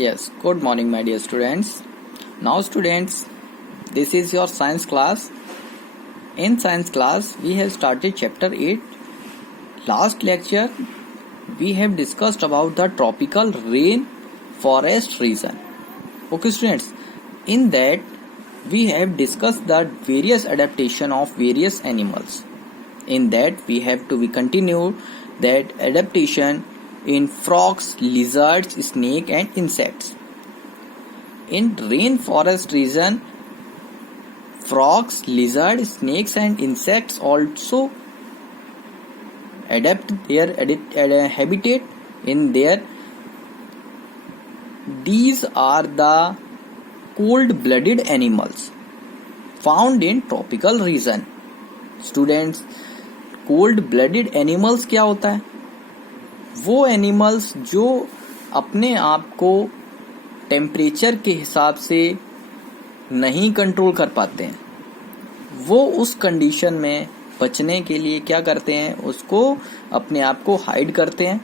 Yes, good morning, my dear students. Now, students, this is your science class. In science class, we have started chapter 8. Last lecture, we have discussed about the tropical rain forest region. Okay, students, in that, we have discussed the various adaptation of various animals. In that, we continue that adaptation in frogs, lizards, snake and insects. In rainforest region, frogs, lizards, snakes and insects also adapt their habitat in there. These are the cold-blooded animals found in tropical region. Students, cold-blooded animals क्या होता है? वो animals जो अपने आप को temperature के हिसाब से नहीं कंट्रोल कर पाते हैं, वो उस कंडीशन में बचने के लिए क्या करते हैं, उसको अपने आप को हाइड करते हैं.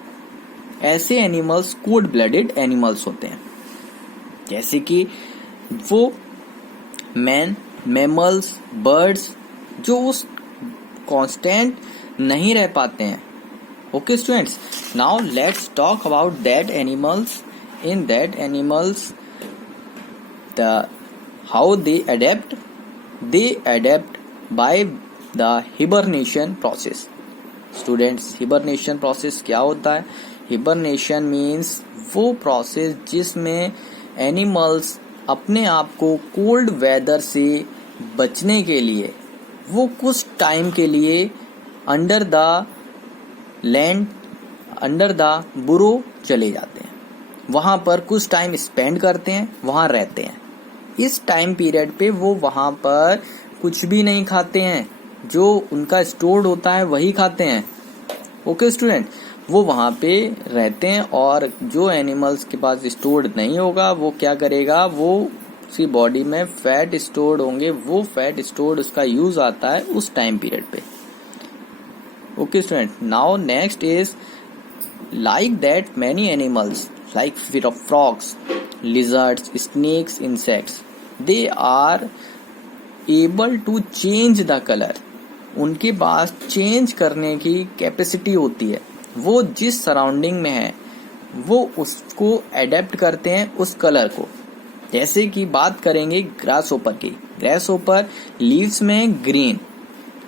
ऐसे एनिमल्स कोल्ड ब्लडेड एनिमल्स होते हैं. जैसे कि वो मैमल्स, बर्ड्स जो उस कांस्टेंट नहीं रह पाते हैं. Okay, students, now let's talk about that animals. In that animals, how they adapt by the hibernation process. Students, hibernation process क्या होता है? Hibernation means वो process जिसमें animals अपने आप को cold weather से बचने के लिए वो कुछ टाइम के लिए अंडर द बुरो चले जाते हैं. वहां पर कुछ टाइम स्पेंड करते हैं, वहां रहते हैं. इस टाइम पीरियड पे वो वहां पर कुछ भी नहीं खाते हैं, जो उनका स्टोर्ड होता है वही खाते हैं. ओके स्टूडेंट, वो वहां पे रहते हैं और जो एनिमल्स के पास स्टोर्ड नहीं होगा वो क्या करेगा, वो उसकी बॉडी में फैट स्टोर्ड होंगे, वो फैट स्टोर्ड उसका यूज आता है उस टाइम पीरियड पे. Okay student, now next is like that many animals like frogs, lizards, snakes, insects, they are able to change the color. उनके पास चेंज करने की कैपेसिटी होती है. वो जिस सराउंडिंग में है वो उसको एडेप्ट करते हैं उस कलर को. जैसे कि बात करेंगे ग्रास ओपर की. ग्रास ओपर लीव्स में green,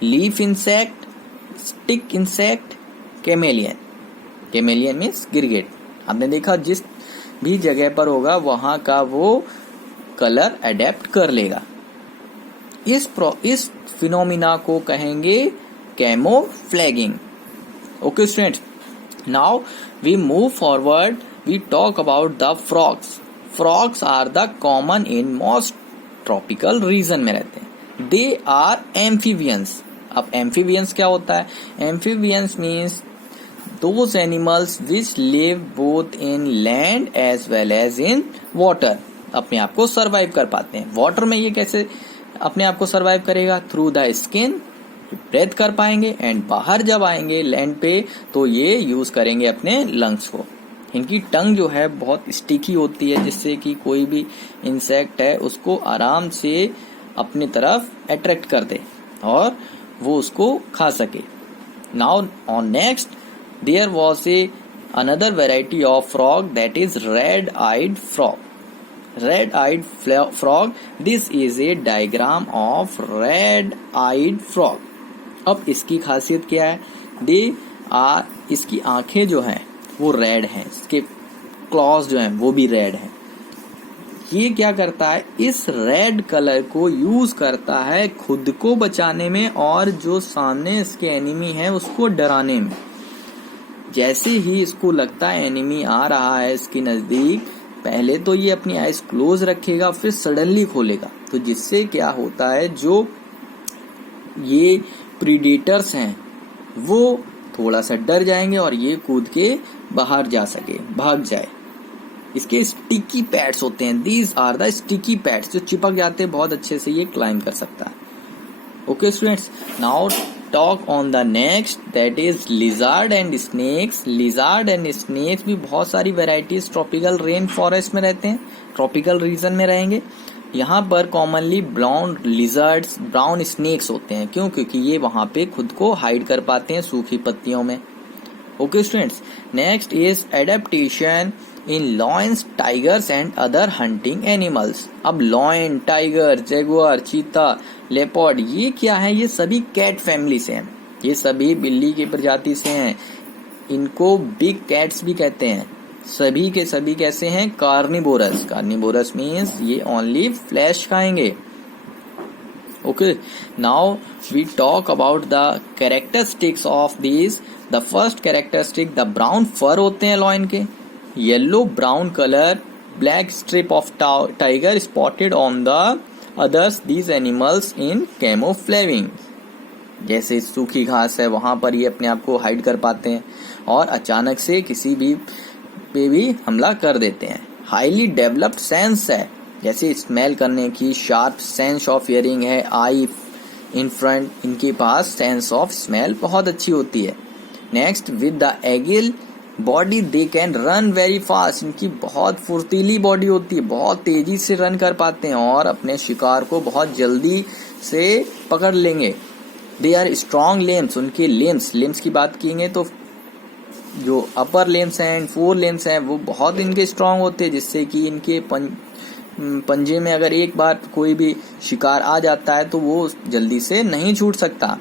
leaf insect, stick insect, chameleon means गिरगिट. आपने देखा जिस भी जगह पर होगा वहां का वो कलर अडेप्ट कर लेगा. इस फिनोमिना को कहेंगे camouflaging. Okay students, now we move forward, we talk about the frogs. Frogs are the common in most tropical region में रहते हैं. They are amphibians. अब एम्फीबियंस क्या होता है? Amphibians means those animals which live both in land as well as in water. अपने आप को सरवाइव कर पाते हैं. वाटर में ये कैसे अपने आप को सरवाइव करेगा? थ्रू द स्किन ब्रेथ कर पाएंगे, एंड बाहर जब आएंगे लैंड पे तो ये यूज करेंगे अपने लंग्स को. इनकी टंग जो है बहुत स्टिकी होती है, जिससे कि कोई भी इंसेक्ट है उसको आराम से अपनी तरफ अट्रैक्ट कर दे और वो उसको खा सके. Now on next there was another variety of frog, that is red-eyed frog. Red-eyed frog, this is a diagram of red-eyed frog. अब इसकी खासियत क्या है? इसकी आंखें जो हैं वो रेड हैं, इसके क्लॉज जो हैं वो भी रेड हैं. ये क्या करता है? इस रेड कलर को यूज करता है खुद को बचाने में और जो सामने इसके एनिमी है उसको डराने में. जैसे ही इसको लगता है एनिमी आ रहा है इसके नजदीक, पहले तो ये अपनी आईज क्लोज रखेगा, फिर सडनली खोलेगा. तो जिससे क्या होता है, जो ये प्रीडेटर्स हैं वो थोड़ा सा डर जाएंगे और ये कूद के बाहर जा सके, भाग जाए. इसके स्टिकी पैड्स होते हैं. These are the sticky pads, जो चिपक जाते हैं बहुत अच्छे से ये क्लाइंब कर सकता है. Okay students, now talk on the next that is lizard and snacks. Lizard and snacks भी बहुत सारी वेराइटीज ट्रॉपिकल रेन फॉरेस्ट में रहते हैं, ट्रॉपिकल रीजन में रहेंगे. यहाँ पर commonly brown lizards, brown snakes होते हैं. क्यों? क्योंकि ये वहां पे खुद को हाइड कर पाते हैं सूखी पत्तियों में. Okay students, next is adaptation in lions, tigers and other hunting animals. अब लॉयन, टाइगर, जैगुआर, चीता, लेपर्ड, ये क्या है? ये सभी कैट फैमिली से हैं. ये सभी बिल्ली की प्रजाति से हैं. इनको बिग कैट्स भी कहते हैं. सभी के सभी कैसे हैं? कार्निवोरस. कार्निवोरस मीन्स ये ओनली फ्लैश खाएंगे. Okay, now we talk about the characteristics of this. The first characteristic, the brown fur होते हैं लॉयन के, yellow brown colour, black strip of tiger spotted on the others. These animals in camouflaging. जैसे सूखी घास है वहां पर ये अपने आप को हाइड कर पाते हैं और अचानक से किसी भी पे भी हमला कर देते हैं. हाईली डेवलप्ड सेंस है, जैसे स्मेल करने की, शार्प सेंस ऑफ हियरिंग है, आई इन फ्रंट, इनके पास सेंस ऑफ स्मेल बहुत अच्छी होती है. Next, with the agile body they can run very fast. इनकी बहुत फुर्तीली बॉडी होती है, बहुत तेजी से रन कर पाते हैं और अपने शिकार को बहुत जल्दी से पकड़ लेंगे. They are strong limbs. उनके लिम्स की बात करेंगे तो जो अपर लिम्स हैं, फोर लिम्स हैं, वो बहुत इनके स्ट्रॉन्ग होते हैं, जिससे कि इनके पंजे में अगर एक बार कोई भी शिकार आ जाता है तो वो जल्दी से नहीं छूट सकता.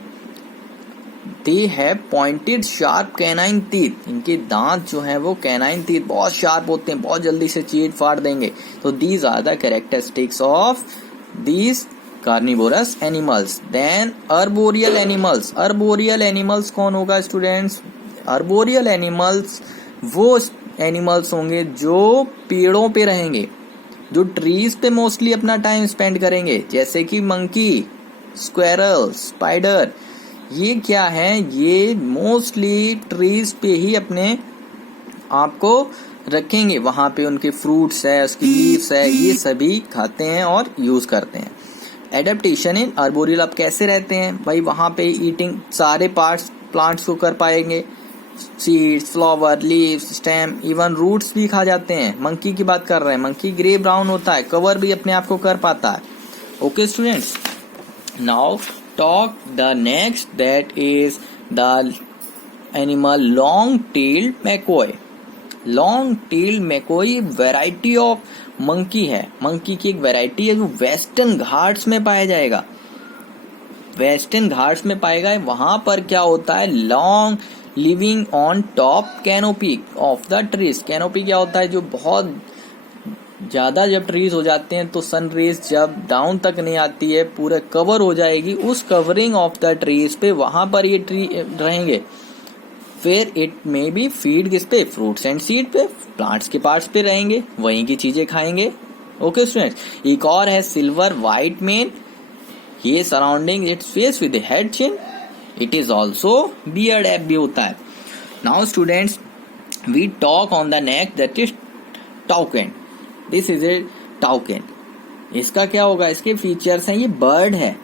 They have pointed sharp canine teeth. इनके दांत जो हैं वो कैनाइन टीथ बहुत शार्प होते हैं, बहुत जल्दी से चीर फाड़ देंगे. तो these are the characteristics of these carnivorous animals. Then arboreal animals. Arboreal animals कौन होगा स्टूडेंट्स? अर्बोरियल एनिमल्स वो एनिमल्स होंगे जो पेड़ों पे रहेंगे, जो ट्रीज पे मोस्टली अपना टाइम स्पेंड करेंगे, जैसे कि मंकी, स्क्वेरल, स्पाइडर. ये क्या है? ये मोस्टली ट्रीज पे ही अपने आप को रखेंगे. वहां पे उनके फ्रूट्स है, उसकी लीव्स है, ये सभी खाते हैं और यूज करते हैं. Adaptation in arboreal. अब कैसे रहते हैं भाई? वहां पे ईटिंग सारे पार्ट्स प्लांट्स को कर पाएंगे. Seeds, flower, leaves, stem, even roots भी खा जाते हैं. मंकी की बात कर रहे हैं. मंकी ग्रे ब्राउन होता है, कवर भी अपने आप को कर पाता है. Okay students, now talk the next that is the animal long tailed McCoy. Long tailed McCoy variety of monkey है. मंकी की एक वैरायटी है जो वेस्टर्न घाट्स में पाया जाएगा. वेस्टर्न घाट्स में पाएगा. वहां पर क्या होता है? Long living on top canopy of the trees. Canopy क्या होता है? जो बहुत ज्यादा जब ट्रीज हो जाते हैं तो सन रेज जब डाउन तक नहीं आती है, पूरे कवर हो जाएगी, उस कवरिंग ऑफ द ट्रीज पे वहां पर ये ट्री रहेंगे. फिर इट मे बी फीड किस पे? फ्रूट्स एंड सीड पे, प्लांट्स के पार्ट्स पे रहेंगे, वहीं की चीजें खाएंगे. ओके स्टूडेंट्स, एक और है सिल्वर व्हाइट मेन. ये surrounding its face with head chin. It is also beard ape भी होता है. Now students, we talk on the neck that is toucan. This is a toucan. इसका क्या होगा? इसके फीचर्स हैं, ये बर्ड है.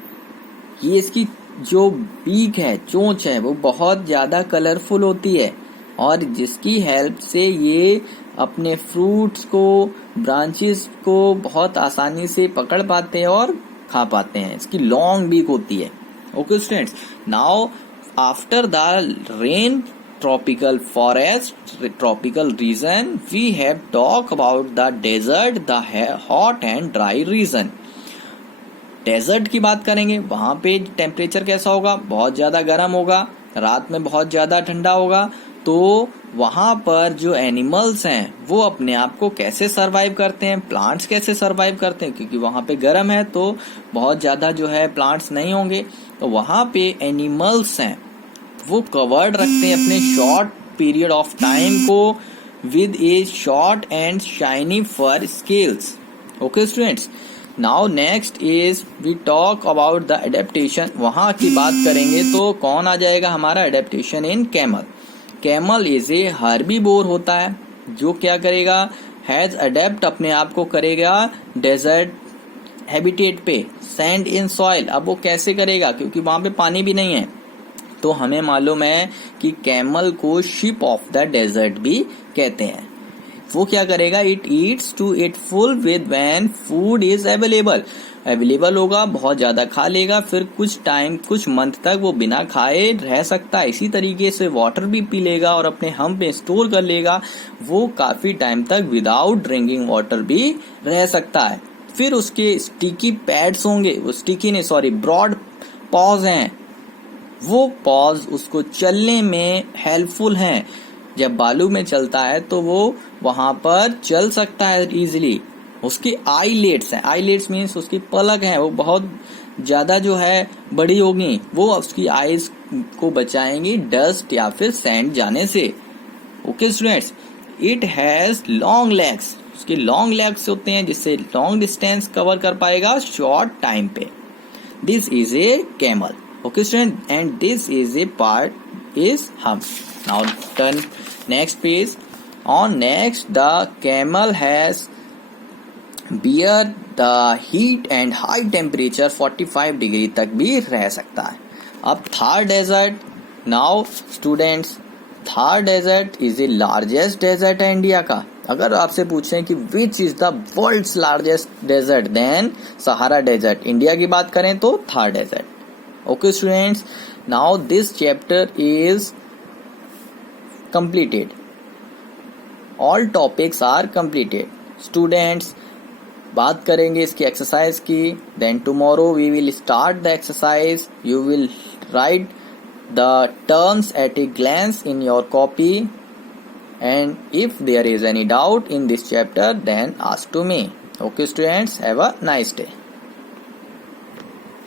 ये इसकी जो बीक है, चोंच है, वो बहुत ज्यादा कलरफुल होती है और जिसकी हेल्प से ये अपने फ्रूट्स को, ब्रांचेस को बहुत आसानी से पकड़ पाते हैं और खा पाते हैं. इसकी लॉन्ग बीक होती है. Okay students, now after the rain tropical forest, tropical region, we have talk about the desert, the hot and dry region. Desert की बात करेंगे. वहां पे टेम्परेचर कैसा होगा? बहुत ज्यादा गर्म होगा, रात में बहुत ज्यादा ठंडा होगा. तो वहां पर जो एनिमल्स हैं वो अपने आप को कैसे सरवाइव करते हैं, प्लांट्स कैसे सरवाइव करते हैं? क्योंकि वहां पे गर्म है तो बहुत ज्यादा जो है प्लांट्स नहीं होंगे. तो वहां पे एनिमल्स हैं वो कवर्ड रखते हैं अपने शॉर्ट पीरियड ऑफ टाइम को with a short and shiny fur scales. Okay students, now next is we talk about the adaptation. वहां की बात करेंगे तो कौन आ जाएगा हमारा? Adaptation in camel. Camel is a herbivore होता है जो क्या करेगा? हैज अडेप्ट अपने आप को करेगा डेजर्ट हैबिटेट पे, सैंड इन सॉइल. अब वो कैसे करेगा? क्योंकि वहां पे पानी भी नहीं है, तो हमें मालूम है कि कैमल को शिप ऑफ द डेजर्ट भी कहते हैं। वो क्या करेगा, it eats to it full with when food is available होगा, बहुत ज्यादा खा लेगा, फिर कुछ टाइम कुछ मंथ तक वो बिना खाए रह सकता है। इसी तरीके से वाटर भी पी लेगा और अपने हम पे स्टोर कर लेगा, वो काफी टाइम तक विदाउट ड्रिंकिंग वाटर भी रह सकता है। फिर उसके स्टिकी पैड्स होंगे, वो स्टिकी नहीं सॉरी ब्रॉड पॉज हैं, वो पॉज उसको चलने में हेल्पफुल हैं। जब बालू में चलता है तो वो वहां पर चल सकता है इजीली। उसकी आईलेट्स हैं, आईलेट्स मीन्स उसकी पलक हैं, वो बहुत ज्यादा जो है बड़ी होगी, वो उसकी आईज को बचाएंगी डस्ट या फिर सैंड जाने से। Okay students, it has long legs, उसके लॉन्ग लेग्स होते हैं जिससे लॉन्ग डिस्टेंस कवर कर पाएगा शॉर्ट टाइम पे। This is a camel. Okay student, and this is a part is hump. Now turn next page. On next, the camel has bear the heat and high temperature 45 degree तक भी रह सकता है। अब Thar desert. Now students, Thar desert is the largest desert है India का। अगर आपसे पूछें कि which is the world's largest desert, then Sahara desert. India की बात करें तो Thar desert. Okay students, now this chapter is completed. All topics are completed. Students, बात करेंगे इसकी एक्सरसाइज की। Then tomorrow we will start the exercise. You will write the terms at a glance in your copy. And if there is any doubt in this chapter, then ask to me. Okay students, have a nice day.